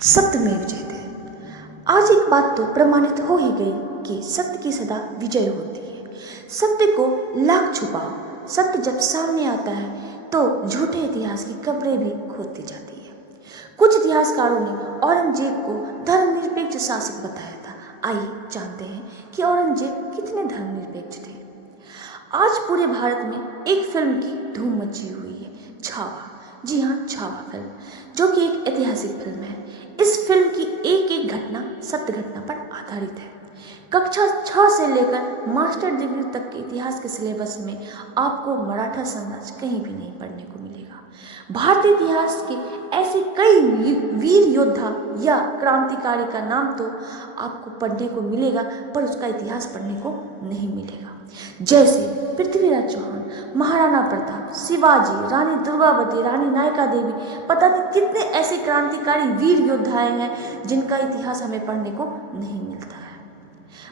सत्यमेव जयते। आज एक बात तो प्रमाणित हो ही गई कि सत्य की सदा विजय होती है। सत्य को लाख छुपाओ, सत्य जब सामने आता है तो झूठे इतिहास की कब्रें भी खोदती जाती है। कुछ इतिहासकारों ने औरंगजेब को धर्मनिरपेक्ष शासक बताया था। आइए जानते हैं कि औरंगजेब कितने धर्मनिरपेक्ष थे। आज पूरे भारत में एक फिल्म की धूम मची हुई है, छावा। जी हाँ, छावा फिल्म, जो कि एक ऐतिहासिक फिल्म है। इस फिल्म की एक एक घटना सत्य घटना पर आधारित है। कक्षा 6 से लेकर मास्टर डिग्री तक के इतिहास के सिलेबस में आपको मराठा साम्राज्य कहीं भी नहीं पढ़ने को मिलेगा। भारतीय इतिहास के ऐसे कई वीर योद्धा या क्रांतिकारी का नाम तो आपको पढ़ने को मिलेगा, पर उसका इतिहास पढ़ने को नहीं मिलेगा। जैसे पृथ्वीराज चौहान, महाराणा प्रताप, शिवाजी, रानी दुर्गावती, रानी नायका देवी, पता नहीं कितने ऐसे क्रांतिकारी वीर योद्धाएं हैं जिनका इतिहास हमें पढ़ने को नहीं मिलता है।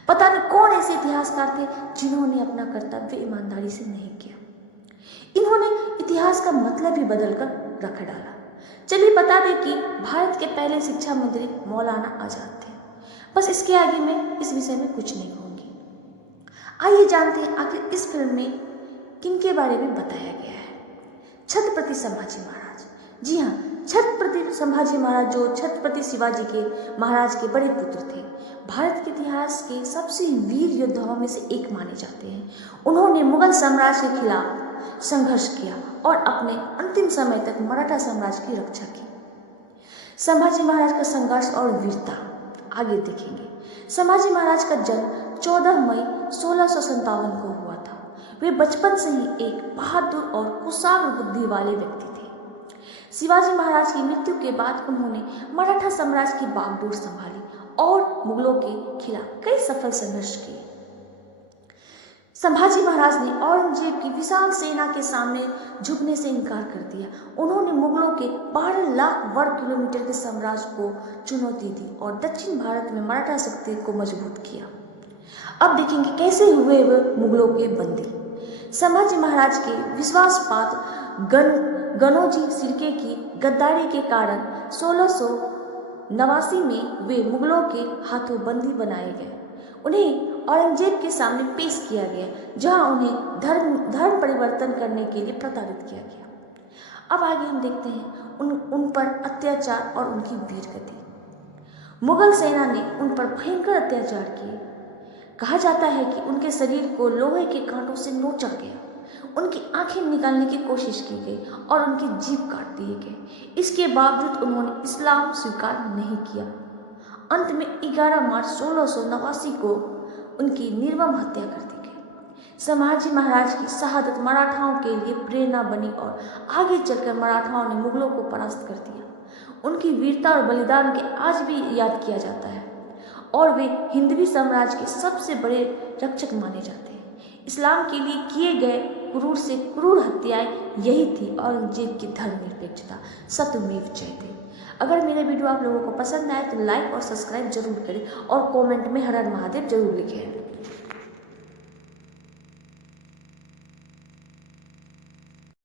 पता नहीं कौन ऐसे इतिहासकार थे जिन्होंने अपना कर्तव्य ईमानदारी से नहीं किया। इन्होंने इतिहास का मतलब ही बदल कर रख डाला। चलिए बता दें कि भारत के पहले शिक्षा मंत्री मौलाना आजाद थे। बस इसके आगे मैं इस विषय में कुछ नहीं कहूँगी। आइए जानते हैं आखिर इस फिल्म में किनके बारे में बताया गया है। छत्रपति संभाजी महाराज। जी हाँ, छत्रपति संभाजी महाराज जो छत्रपति शिवाजी के महाराज के बड़े पुत्र थे, भारत के इतिहास के सबसे वीर योद्धाओं में से एक माने जाते हैं। उन्होंने मुगल साम्राज्य के खिलाफ संघर्ष किया और अपने अंतिम समय तक मराठा साम्राज्य की रक्षा की। संभाजी महाराज का संघर्ष और वीरता आगे देखेंगे। संभाजी महाराज का जन्म 14 मई 1657 को हुआ था। वे बचपन से ही एक बहादुर और कुशाग्र बुद्धि वाले व्यक्ति थे। शिवाजी महाराज की मृत्यु के बाद उन्होंने मराठा साम्राज्य की बागडोर संभाली और मुगलों के खिलाफ कई सफल संघर्ष किए। संभाजी महाराज ने औरंगजेब की विशाल सेना के सामने झुकने से इनकार कर दिया। उन्होंने मुगलों के 12 लाख वर्ग किलोमीटर के साम्राज्य को चुनौती दी और दक्षिण भारत में मराठा शक्ति को मजबूत किया। अब देखेंगे कैसे हुए वे मुगलों के बंदी। संभाजी महाराज के विश्वासपात गनोजी सिरके की गद्दारी के कारण 1689 में वे मुगलों के हाथों बंदी बनाए गए। उन्हें औरंगजेब के सामने पेश किया गया, जहां उन्हें धर्म परिवर्तन करने के लिए प्रताड़ित किया गया। अब आगे हम देखते हैं उन पर अत्याचार और उनकी वीरगति। मुगल सेना ने उन पर भयंकर अत्याचार किए। कहा जाता है कि उनके शरीर को लोहे के कांटों से नोचा गया, उनकी आंखें निकालने की कोशिश की गई और उनकी जीभ काट दिए गए। इसके बावजूद उन्होंने इस्लाम स्वीकार नहीं किया। अंत में 11 मार्च 1689 को उनकी निर्मम हत्या कर दी गई। संभाजी महाराज की शहादत मराठाओं के लिए प्रेरणा बनी और आगे चलकर मराठाओं ने मुगलों को परास्त कर दिया। उनकी वीरता और बलिदान के आज भी याद किया जाता है और वे हिंदवी साम्राज्य के सबसे बड़े रक्षक माने जाते हैं। इस्लाम के लिए किए गए क्रूर से क्रूर हत्याएं यही थी औरंगजेब की धर्मनिरपेक्षता। सत्यमेव जयते। अगर मेरे वीडियो आप लोगों को पसंद आए तो लाइक और सब्सक्राइब जरूर करें और कमेंट में हर हर महादेव जरूर लिखें।